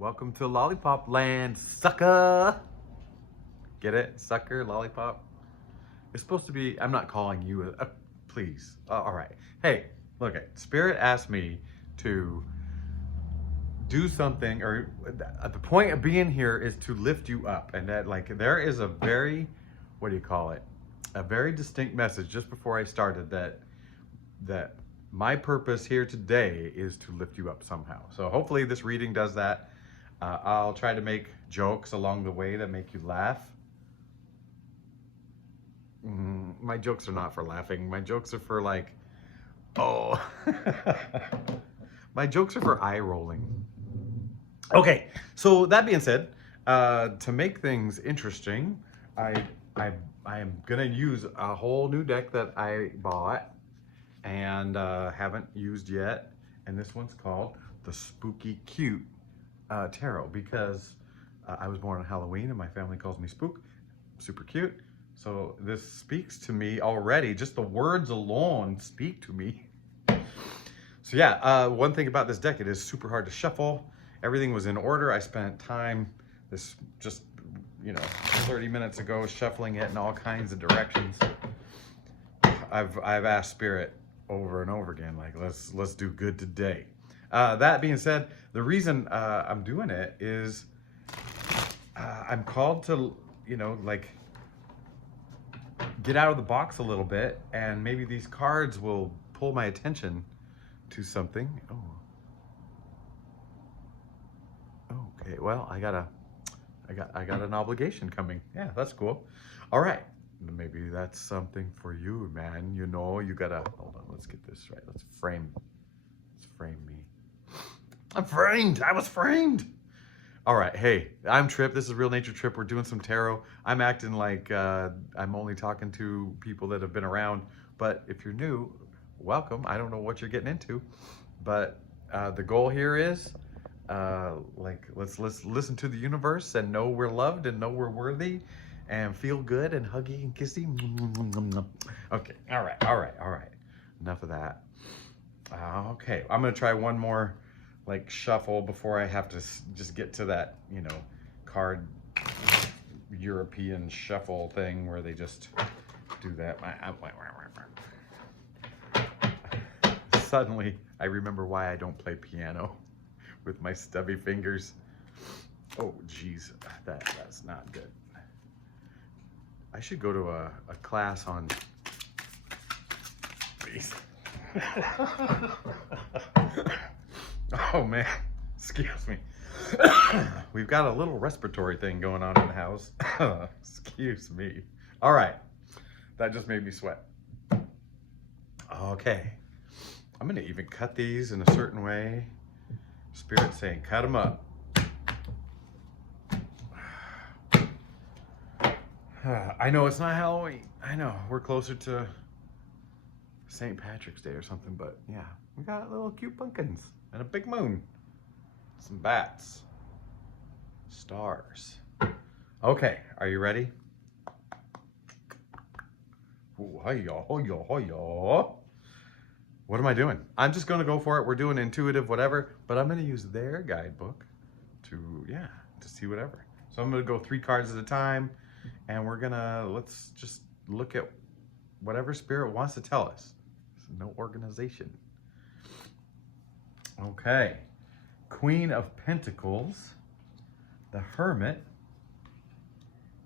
Welcome to Lollipop Land, sucker. Get it? Sucker, lollipop. It's supposed to be, I'm not calling you please. All right. Hey, look, Spirit asked me to do something, or the point of being here is to lift you up. And that, like, there is a very, what do you call it? A very distinct message just before I started that my purpose here today is to lift you up somehow. So hopefully this reading does that. I'll try to make jokes along the way that make you laugh. My jokes are not for laughing. My jokes are for like, oh. My jokes are for eye rolling. Okay, so that being said, to make things interesting, I am gonna use a whole new deck that I bought and haven't used yet, and this one's called the Spooky Cute Tarot because I was born on Halloween and my family calls me Spook. Super cute. So this speaks to me already. Just the words alone speak to me. So yeah, one thing about this deck, it is super hard to shuffle. Everything was in order. I spent time, this just, 30 minutes ago shuffling it in all kinds of directions. I've asked Spirit over and over again, like, let's do good today. That being said, the reason I'm doing it is I'm called to, like, get out of the box a little bit, and maybe these cards will pull my attention to something. Okay, well, I got an obligation coming. Yeah, that's cool. All right, maybe that's something for you, man. You gotta, hold on, let's get this right. Let's frame me. I'm framed. I was framed. All right, hey, I'm Trip. This is Real Nature Trip. We're doing some tarot. I'm acting like I'm only talking to people that have been around, but if you're new, welcome. I don't know what you're getting into, but the goal here is let's listen to the universe and know we're loved and know we're worthy and feel good and huggy and kissy. Okay, all right. Enough of that. Okay, I'm gonna try one more like shuffle before I have to just get to that, card European shuffle thing where they just do that. Suddenly, I remember why I don't play piano with my stubby fingers. Oh, geez, that's not good. I should go to a class on these. Oh man, excuse me. We've got a little respiratory thing going on in the house. Excuse me. All right, that just made me sweat. Okay, I'm gonna even cut these in a certain way. Spirit saying, cut them up. I know it's not Halloween. I know, we're closer to St. Patrick's Day or something, but yeah, we got little cute pumpkins and a big moon. Some bats. Stars. Okay, are you ready? Ooh, hi-ya. What am I doing? I'm just gonna go for it. We're doing intuitive whatever, but I'm gonna use their guidebook to see whatever. So I'm gonna go 3 cards at a time, and let's just look at whatever Spirit wants to tell us. No organization. Okay. Queen of Pentacles, the Hermit,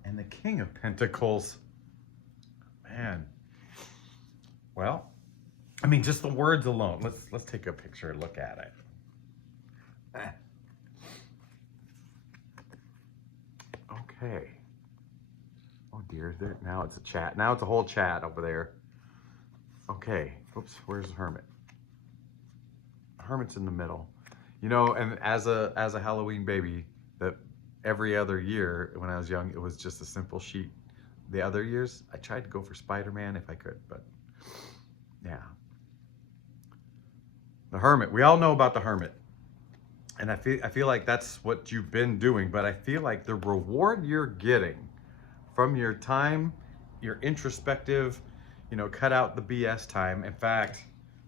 and the King of Pentacles. Man. Well, I mean, just the words alone. Let's take a picture and look at it. Okay. Oh dear, now it's a chat. Now it's a whole chat over there. Okay. Oops, where's the Hermit? Hermit's in the middle. And as a Halloween baby, that every other year when I was young, it was just a simple sheet. The other years, I tried to go for Spider-Man if I could, but yeah. The Hermit. We all know about the Hermit. And I feel like that's what you've been doing, but I feel like the reward you're getting from your time, your introspective, cut out the BS time. In fact,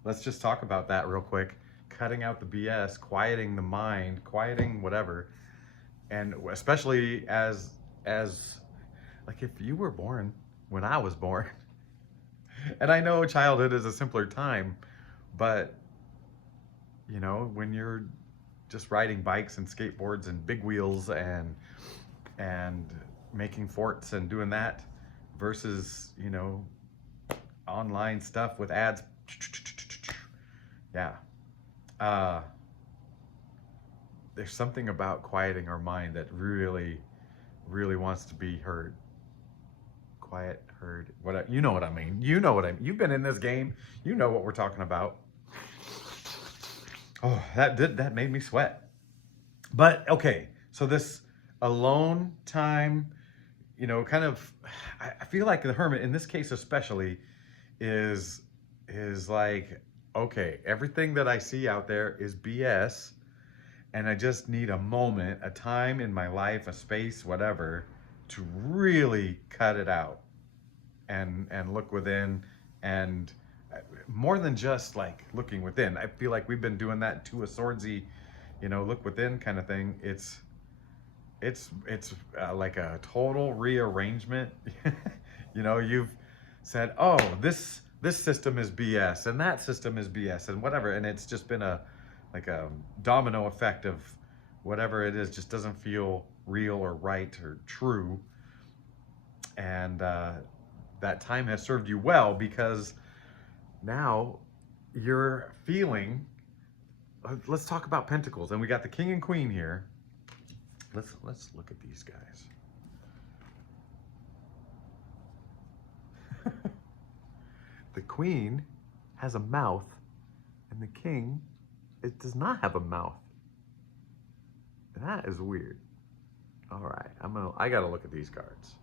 let's just talk about that real quick. cutting out the BS, quieting the mind, quieting whatever. And especially as like if you were born when I was born, and I know childhood is a simpler time, but you know, when you're just riding bikes and skateboards and big wheels and making forts and doing that versus, you know, online stuff with ads. Yeah. Uh, there's something about quieting our mind that really, really wants to be heard. Quiet, heard. You know what I mean. You know what I mean. You've been in this game. You know what we're talking about. Oh, that made me sweat. But okay, so this alone time, you know, kind of, I feel like the hermit in this case especially is like, okay, everything that I see out there is BS, and I just need a moment, a time in my life, a space, whatever, to really cut it out and look within, and more than just like looking within. I feel like we've been doing that to a swordsy, you know, look within kind of thing. It's like a total rearrangement. You know, you've said, oh, this system is BS and that system is BS and whatever, and it's just been a like a domino effect of whatever it is just doesn't feel real or right or true. And that time has served you well, because now you're feeling. Let's talk about pentacles, and we got the king and queen here. Let's look at these guys. The queen has a mouth, and the king, it does not have a mouth. That is weird. All right, I gotta look at these cards.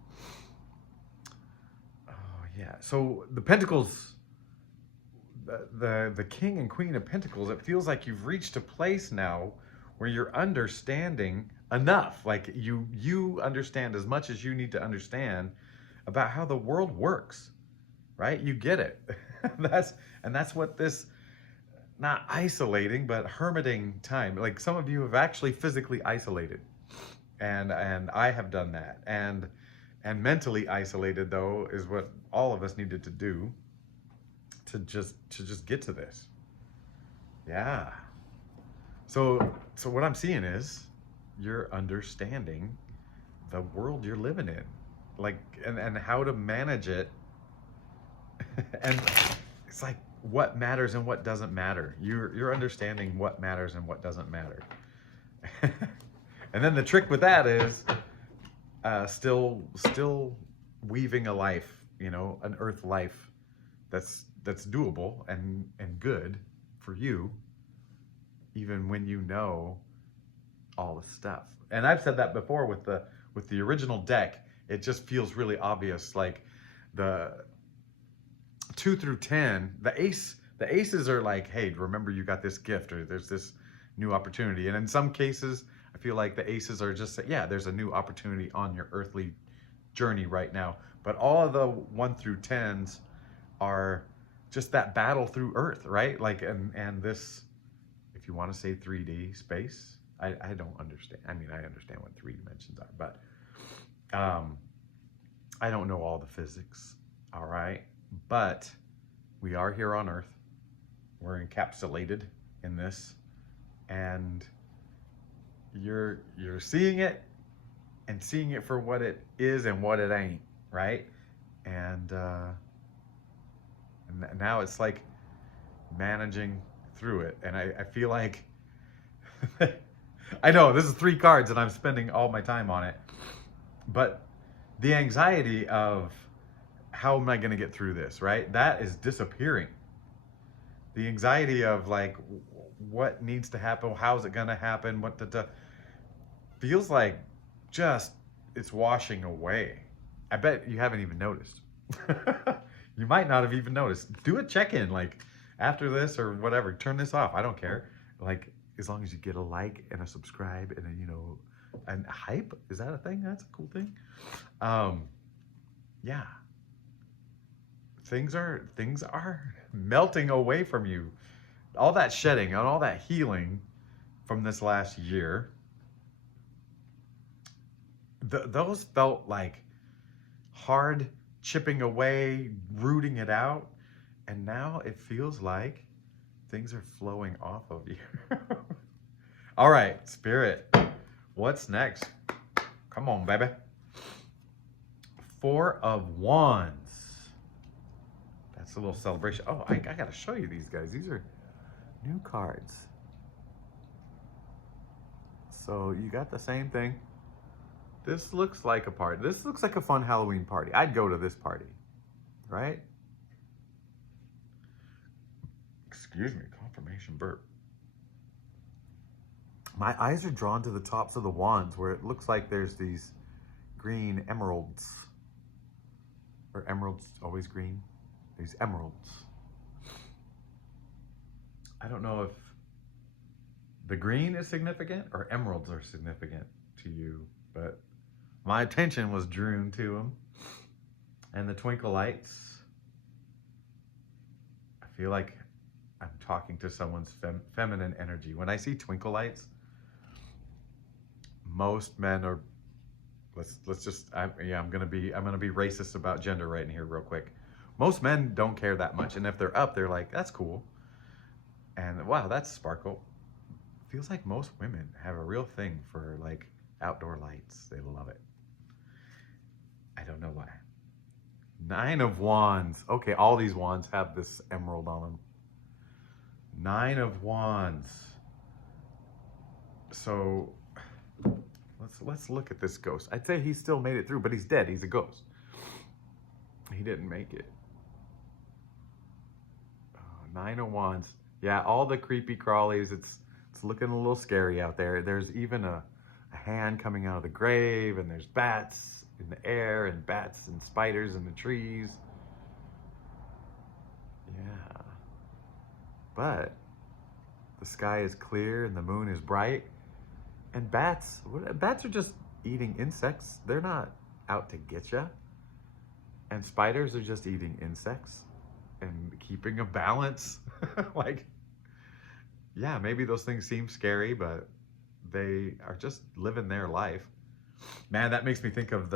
Oh yeah, so the pentacles, the king and queen of pentacles, it feels like you've reached a place now where you're understanding enough. Like you understand as much as you need to understand about how the world works, right? You get it. that's what this, not isolating, but hermiting time. Like some of you have actually physically isolated, and I have done that, and mentally isolated though is what all of us needed to do to just get to this. Yeah. So what I'm seeing is you're understanding the world you're living in, like, and how to manage it. And it's like what matters and what doesn't matter. You're understanding what matters and what doesn't matter. And then the trick with that is still weaving a life, you know, an earth life that's doable and good for you, even when you know all the stuff. And I've said that before with the original deck. It just feels really obvious, like the 2 through 10, the aces are like, hey, remember you got this gift, or there's this new opportunity. And in some cases, I feel like the aces are just, yeah, there's a new opportunity on your earthly journey right now. But all of the 1 through 10s are just that battle through earth, right? Like, and this, if you want to say 3D space, I don't understand. I mean, I understand what 3 dimensions are, but I don't know all the physics, all right? But we are here on Earth. We're encapsulated in this, and you're seeing it and seeing it for what it is and what it ain't, right? And now it's like managing through it. And I feel like I know this is 3 cards and I'm spending all my time on it, but the anxiety of how am I going to get through this, right? That is disappearing. The anxiety of like what needs to happen, how's it going to happen, feels like just it's washing away. I bet you haven't even noticed. You might not have even noticed. Do a check-in, like after this or whatever. Turn this off. I don't care. Like, as long as you get a like and a subscribe and a, you know, and hype. Is that a thing? That's a cool thing. Yeah. Things are melting away from you. all that shedding and all that healing from this last year, those felt like hard chipping away, rooting it out. And now it feels like things are flowing off of you. All right, Spirit, what's next? Come on, baby. Four of Wands. That's a little celebration. Oh, I gotta show you these guys. These are new cards. So you got the same thing. This looks like a party. This looks like a fun Halloween party. I'd go to this party, right? Excuse me, confirmation burp. My eyes are drawn to the tops of the wands where it looks like there's these green emeralds. Or emeralds always green? These emeralds. I don't know if the green is significant or emeralds are significant to you, but my attention was drawn to them. And the twinkle lights. I feel like I'm talking to someone's feminine energy. When I see twinkle lights, most men are, let's just, I'm gonna be racist about gender right in here real quick. Most men don't care that much, and if they're up, they're like, that's cool, and wow, that's sparkle. Feels like most women have a real thing for like outdoor lights. They love it. I don't know why. Nine of Wands. Okay, all these wands have this emerald on them. Nine of Wands. So let's look at this ghost. I'd say he still made it through, but he's dead. He's a ghost. He didn't make it. Nine of Wands. Yeah, all the creepy crawlies. It's looking a little scary out there. There's even a hand coming out of the grave, and there's bats in the air, and bats and spiders in the trees. Yeah. But the sky is clear and the moon is bright. And bats are just eating insects. They're not out to get you. And spiders are just eating insects and keeping a balance. Like, yeah, maybe those things seem scary, but they are just living their life. Man, that makes me think of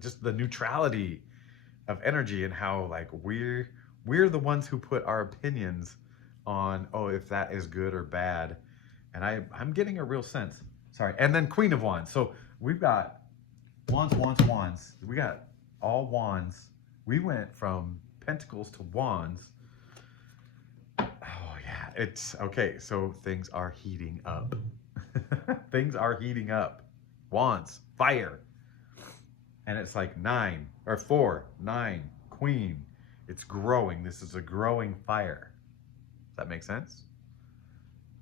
just the neutrality of energy, and how like we're the ones who put our opinions on, oh, if that is good or bad. And I'm getting a real sense. Sorry. And then Queen of Wands. So we've got wands, wands, wands. We got all wands. We went from pentacles to wands. Oh yeah, it's okay. So things are heating up. Things are heating up. Wands, fire. And it's like 9 or 4, 9, Queen. It's growing. This is a growing fire. Does that make sense?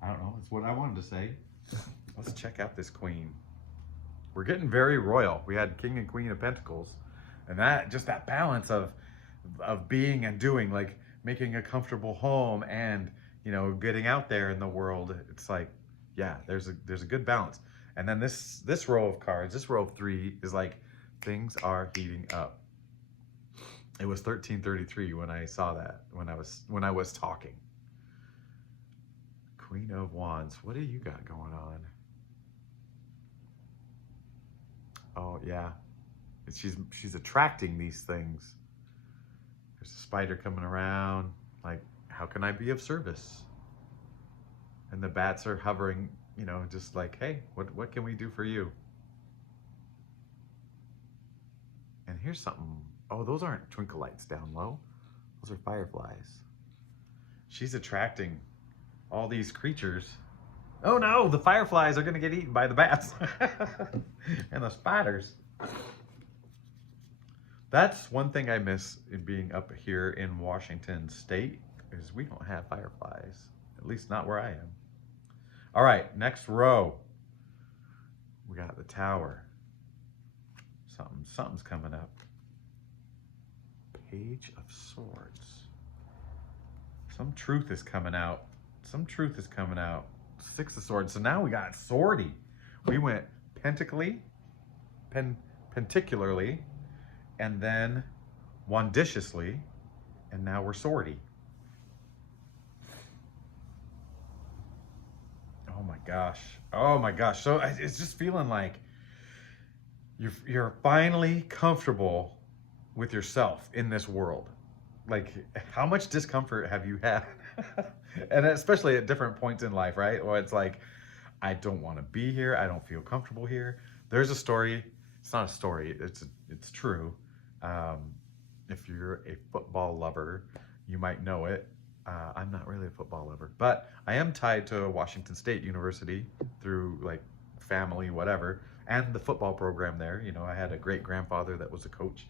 I don't know. That's what I wanted to say. Let's check out this Queen. We're getting very royal. We had King and Queen of Pentacles, and that balance of being and doing, like making a comfortable home and, you know, getting out there in the world. It's like, yeah, there's a good balance. And then this row of cards, this row of 3 is like things are heating up. It was 1333 when I saw that, when I was talking. Queen of Wands. What do you got going on? Oh yeah, she's attracting these things. There's a spider coming around. Like, how can I be of service? And the bats are hovering, you know, just like, hey, what can we do for you? And here's something. Oh, those aren't twinkle lights down low. Those are fireflies. She's attracting all these creatures. Oh no, the fireflies are gonna get eaten by the bats and the spiders. That's one thing I miss in being up here in Washington State, is we don't have fireflies, at least not where I am. All right, next row. We got the Tower. Something's coming up. Page of Swords. Some truth is coming out. Some truth is coming out. 6 of Swords. So now we got swordy. We went penticularly, and then wandiciously, and now we're swordy. Oh my gosh. Oh my gosh. So it's just feeling like you're finally comfortable with yourself in this world. Like, how much discomfort have you had? And especially at different points in life, right? Or it's like, I don't want to be here. I don't feel comfortable here. There's a story. It's not a story. It's true. Um, if you're a football lover, you might know it. I'm not really a football lover, but I am tied to Washington State University through like family, whatever, and the football program there. You know, I had a great grandfather that was a coach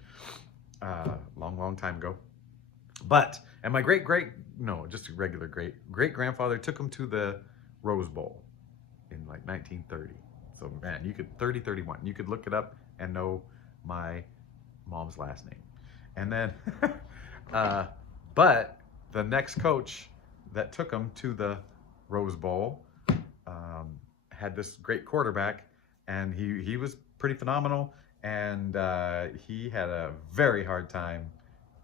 long, long time ago. But and my no, just a regular great grandfather took him to the Rose Bowl in like 1930. So man, you could 3031. You could look it up and know my mom's last name. And then, uh, but the next coach that took him to the Rose Bowl had this great quarterback, and he was pretty phenomenal. And he had a very hard time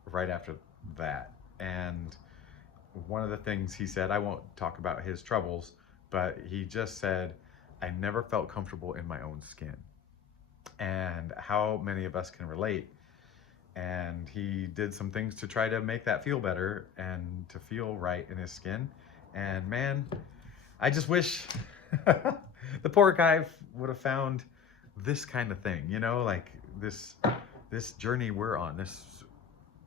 right after that. And one of the things he said, I won't talk about his troubles, but he just said, I never felt comfortable in my own skin. And how many of us can relate? And he did some things to try to make that feel better and to feel right in his skin. And man, I just wish the poor guy would have found this kind of thing, you know, like this journey we're on, this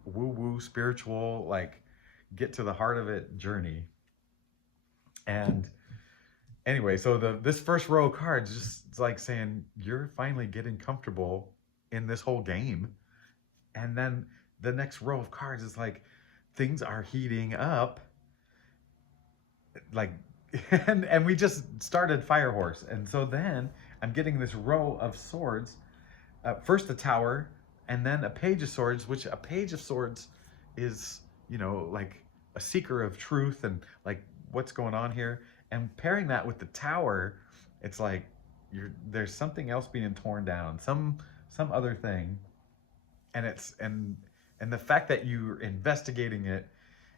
woo-woo spiritual, like get to the heart of it journey. And anyway, so this first row of cards just like saying you're finally getting comfortable in this whole game. And then the next row of cards is like things are heating up, like and we just started Fire Horse. And so then I'm getting this row of swords, first the Tower, and then a Page of Swords, which a Page of Swords is, you know, like a seeker of truth and like what's going on here. And pairing that with the Tower, it's like there's something else being torn down, some other thing. And and the fact that you're investigating it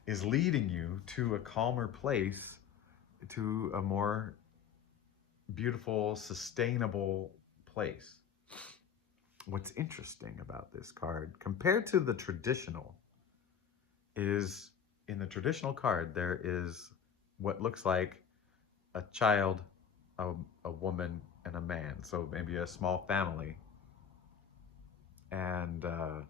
is leading you to a calmer place, to a more beautiful, sustainable place. What's interesting about this card compared to the traditional is in the traditional card there is what looks like a child, a woman, and a man, so maybe a small family. And man,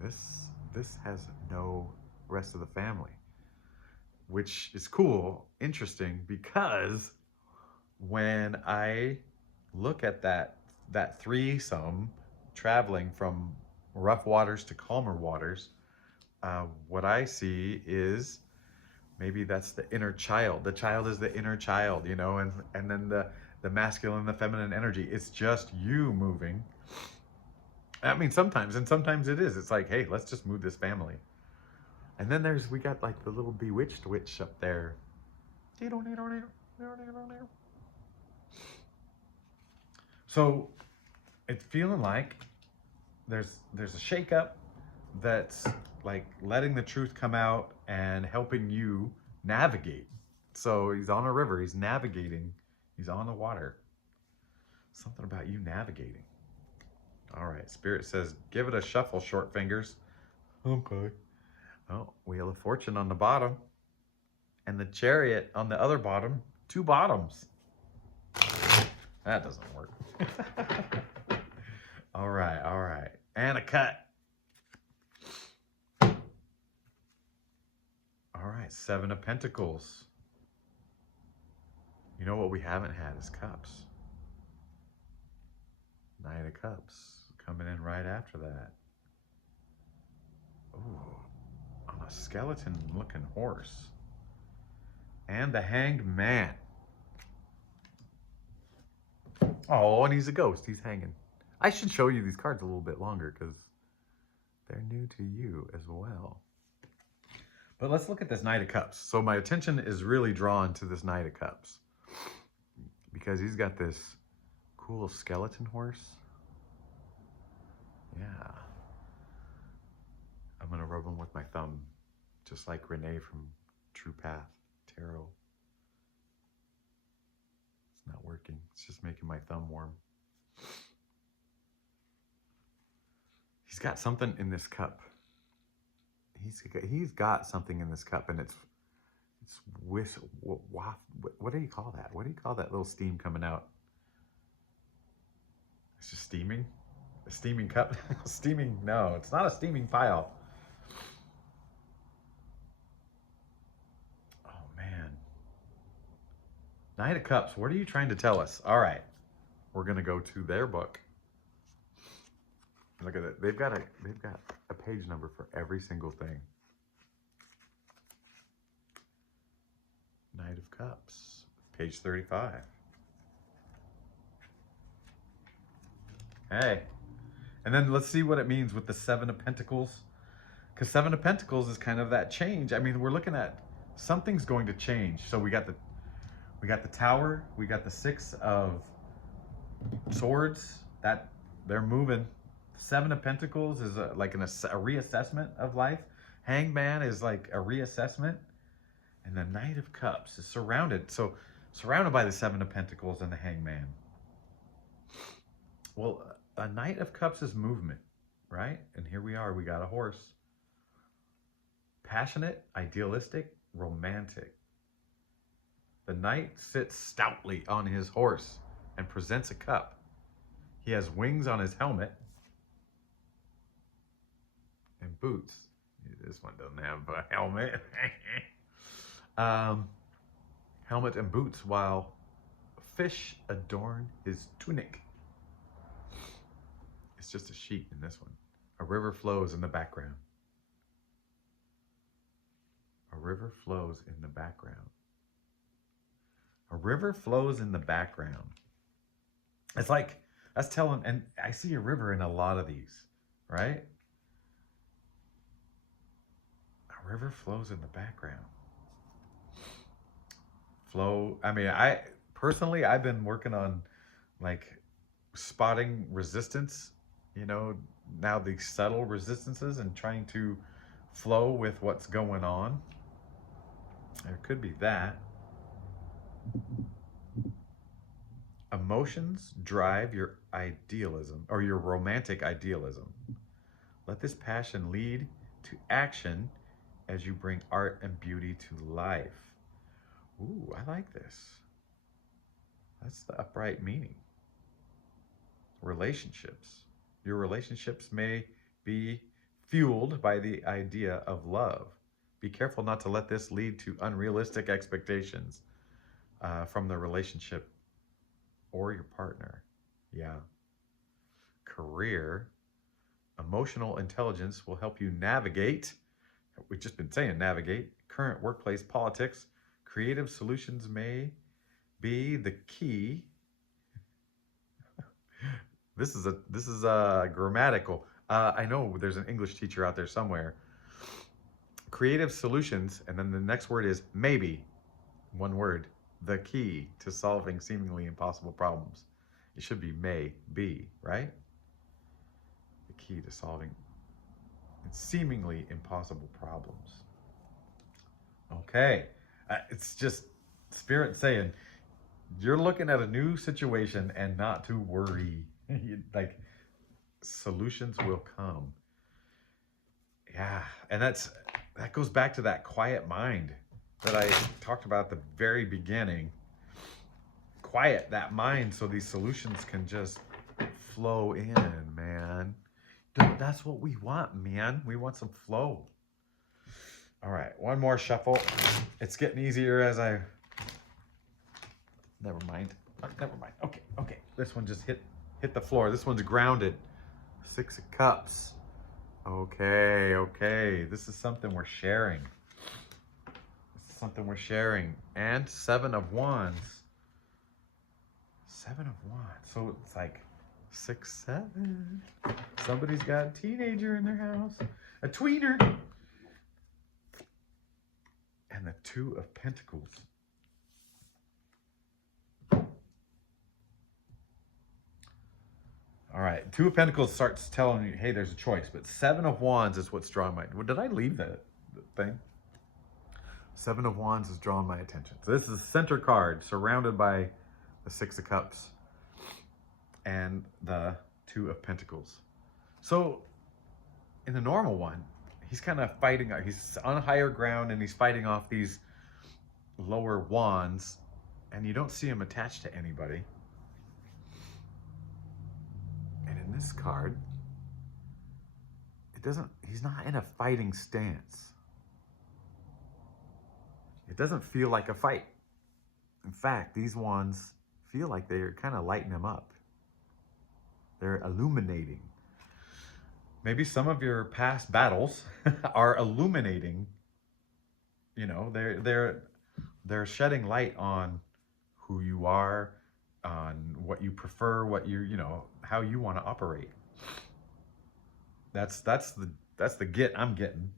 this has no rest of the family, which is cool, interesting, because when I look at that threesome traveling from rough waters to calmer waters, what I see is maybe that's the inner child. The child is the inner child, you know, and then the masculine and the feminine energy. It's just you moving. I mean, sometimes, and sometimes it is. It's like, hey, let's just move this family. And then we got like the little bewitched witch up there. So it's feeling like there's a shakeup that's like letting the truth come out and helping you navigate. So he's on a river, he's navigating, he's on the water. Something about you navigating. All right, Spirit says, give it a shuffle, short fingers. Okay. Oh, Wheel of Fortune on the bottom. And the Chariot on the other bottom. Two bottoms. That doesn't work. All right, all right. And a cut. All right, Seven of Pentacles. You know what we haven't had is Cups. Knight of Cups coming in right after that. Ooh, on a skeleton looking horse. And the Hanged Man. Oh, and he's a ghost. He's hanging. I should show you these cards a little bit longer because they're new to you as well. But let's look at this Knight of Cups. So my attention is really drawn to this Knight of Cups because he's got this cool skeleton horse. Yeah. I'm going to rub him with my thumb, just like Renee from True Path Tarot. It's not working. It's just making my thumb warm. He's got something in this cup. He's got something in this cup, and it's what do you call that? What do you call that little steam coming out? It's just steaming. A steaming cup. Steaming. No, it's not a steaming pile. Oh man. Knight of Cups. What are you trying to tell us? All right, we're gonna go to their book. Look at it. They've got a page number for every single thing. Knight of Cups, page 35. Hey, and then let's see what it means with the Seven of Pentacles, because Seven of Pentacles is kind of that change. I mean, we're looking at something's going to change. So we got the Tower, we got the Six of Swords, that they're moving. Seven of Pentacles is like a reassessment of life. Hangman is like a reassessment. And the Knight of Cups is surrounded by the Seven of Pentacles and the Hangman. Well, a Knight of Cups is movement, right? And here we are, we got a horse. Passionate, idealistic, romantic. The knight sits stoutly on his horse and presents a cup. He has wings on his helmet and boots. This one doesn't have a helmet. Helmet and boots, while fish adorn his tunic. It's just a sheet in this one. A river flows in the background. A river flows in the background. A river flows in the background. It's like, that's telling, and I see a river in a lot of these, right? A river flows in the background. Flow, I mean, I've been working on like spotting resistance, you know, now these subtle resistances, and trying to flow with what's going on. There could be that. Emotions drive your idealism, or your romantic idealism. Let this passion lead to action as you bring art and beauty to life. Ooh, I like this. That's the upright meaning. Relationships. Your relationships may be fueled by the idea of love. Be careful not to let this lead to unrealistic expectations from the relationship or your partner. Yeah. Career. Emotional intelligence will help you navigate. We've just been saying navigate. Current workplace politics. Creative solutions may be the key. This is a grammatical. I know there's an English teacher out there somewhere. Creative solutions, and then the next word is maybe. One word. The key to solving seemingly impossible problems. It should be may be, right? The key to solving seemingly impossible problems. Okay. It's just Spirit saying, you're looking at a new situation and not to worry. Like, solutions will come. Yeah, and that goes back to that quiet mind that I talked about at the very beginning. Quiet that mind so these solutions can just flow in, man. That's what we want, man. We want some flow. All right, one more shuffle. It's getting easier as I... Never mind. Never mind. Okay. This one just hit the floor. This one's grounded. Six of Cups. Okay. This is something we're sharing. And Seven of Wands. Seven of Wands. So it's like 6, 7. Somebody's got a teenager in their house. A tweener. And the Two of Pentacles. All right, Two of Pentacles starts telling you, hey, there's a choice. But Seven of Wands is what's drawing my... Did I leave the thing? Seven of Wands has drawn my attention. So this is the center card surrounded by the Six of Cups and the Two of Pentacles. So in the normal one, he's kind of fighting, he's on higher ground and he's fighting off these lower wands, and you don't see him attached to anybody. And in this card, he's not in a fighting stance. It doesn't feel like a fight. In fact, these wands feel like they're kind of lighting him up. They're illuminating. Maybe some of your past battles are illuminating. You know, they're shedding light on who you are, on what you prefer, what you know, how you want to operate. That's the get I'm getting.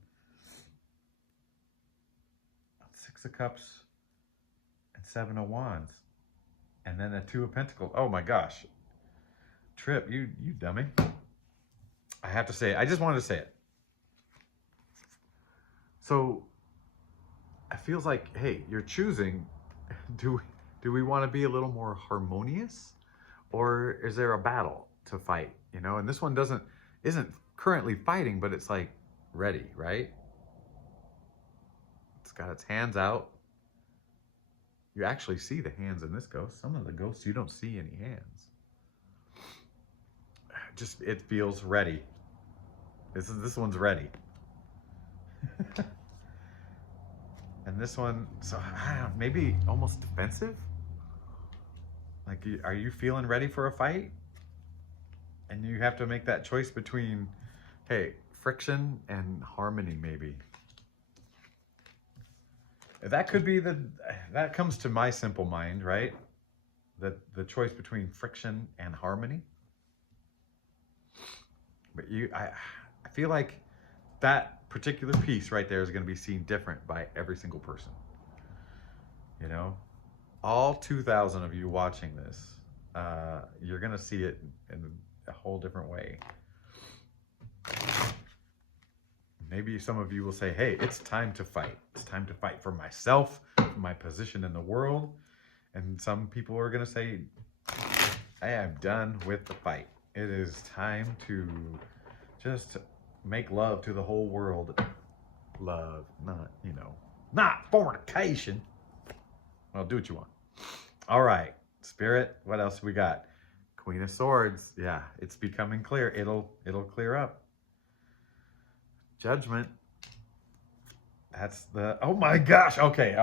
Six of Cups and Seven of Wands, and then a Two of Pentacles. Oh my gosh, Trip, you dummy! I have to say it. I just wanted to say it. So it feels like, hey, you're choosing. Do we want to be a little more harmonious, or is there a battle to fight? You know, and this one isn't currently fighting, but it's like ready, right? It's got its hands out. You actually see the hands in this ghost. Some of the ghosts, you don't see any hands. Just, it feels ready. This one's ready. And this one, so I don't know, maybe almost defensive? Like, are you feeling ready for a fight? And you have to make that choice between, hey, friction and harmony, maybe. That could be that comes to my simple mind, right? The choice between friction and harmony. But I feel like that particular piece right there is going to be seen different by every single person. You know, all 2,000 of you watching this, you're going to see it in a whole different way. Maybe some of you will say, hey, it's time to fight. It's time to fight for myself, for my position in the world. And some people are going to say, I am done with the fight. It is time to just make love to the whole world. Love, not, you know, not fornication. Well, do what you want. All right, Spirit, what else we got? Queen of Swords. Yeah, it's becoming clear. It'll clear up. Judgment. That's the, oh my gosh. Okay.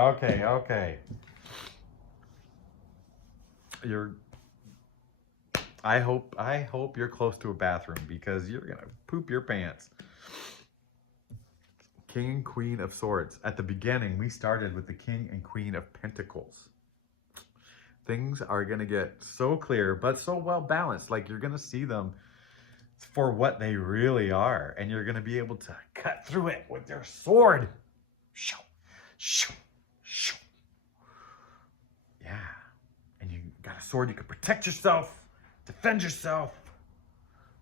I hope you're close to a bathroom, because you're gonna poop your pants. King and Queen of Swords. At the beginning, we started with the King and Queen of Pentacles. Things are gonna get so clear, but so well balanced. Like, you're gonna see them for what they really are, and you're gonna be able to cut through it with your sword. Shoo, shoo, shoo. Yeah, and you got a sword, you can protect yourself, defend yourself,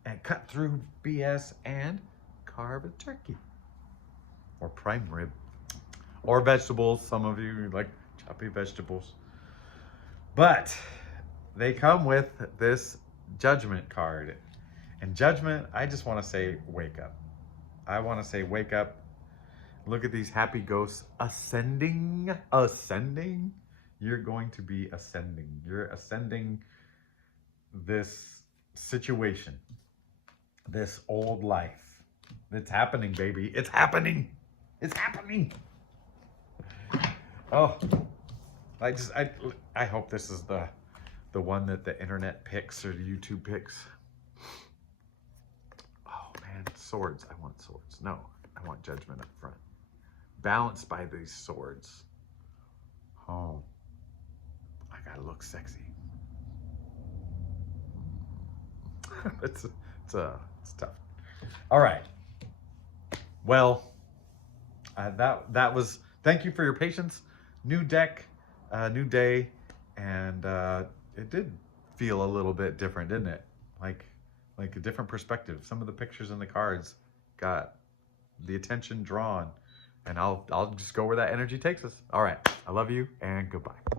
and cut through BS and carve a turkey or prime rib or vegetables. Some of you like choppy vegetables, but they come with this Judgment card. And Judgment, I just want to say, wake up. I want to say, wake up. Look at these happy ghosts ascending. Ascending. You're going to be ascending. You're ascending this situation, this old life. It's happening, baby. It's happening. It's happening. Oh, I hope this is the one that the internet picks or the YouTube picks. Oh man, swords. I want swords. No, I want Judgment up front. Balanced by these swords. Oh, I gotta look sexy. It's tough. All right. Well, that was. Thank you for your patience. New deck, new day, and it did feel a little bit different, didn't it? Like a different perspective. Some of the pictures in the cards got the attention drawn. and I'll just go where that energy takes us. All right. I love you and goodbye.